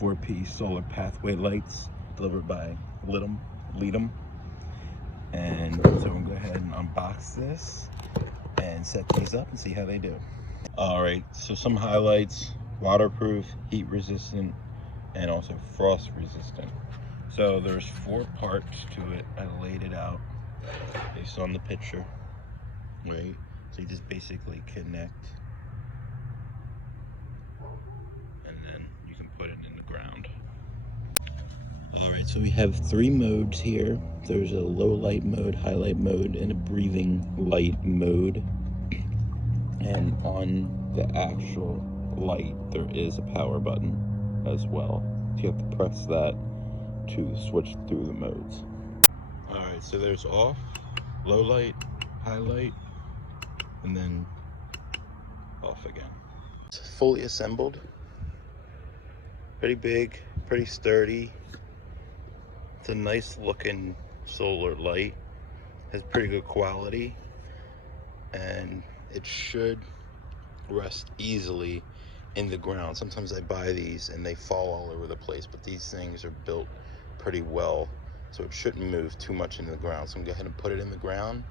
4-piece solar pathway lights delivered by LITOM. And so I'm gonna go ahead and unbox this and set these up and see how they do. All right, so some highlights: waterproof, heat resistant, and also frost resistant. So there's 4 parts to it. I laid it out based on the picture, right? So you just basically connect, and then you can put it in the ground. All right, so we have 3 modes here. There's a low light mode, highlight mode, and a breathing light mode. And on the actual light, there is a power button as well. So you have to press that to switch through the modes. All right, so there's off, low light, highlight, and then off again. It's fully assembled. Pretty big, pretty sturdy. It's a nice looking solar light. Has pretty good quality, and it should rest easily in the ground. Sometimes I buy these and they fall all over the place, but these things are built pretty well, so it shouldn't move too much into the ground. So I'm gonna go ahead and put it in the ground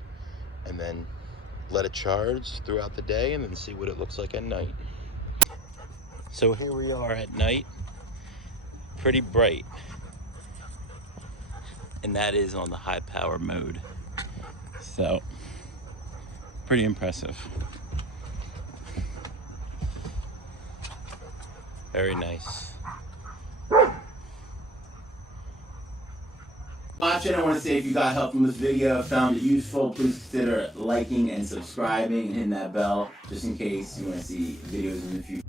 and then let it charge throughout the day and then see what it looks like at night. So here we are at night, pretty bright, and that is on the high power mode. So pretty impressive. Very nice. Watching, I want to say if you got help from this video, found it useful, please consider liking and subscribing and hitting that bell just in case you want to see videos in the future.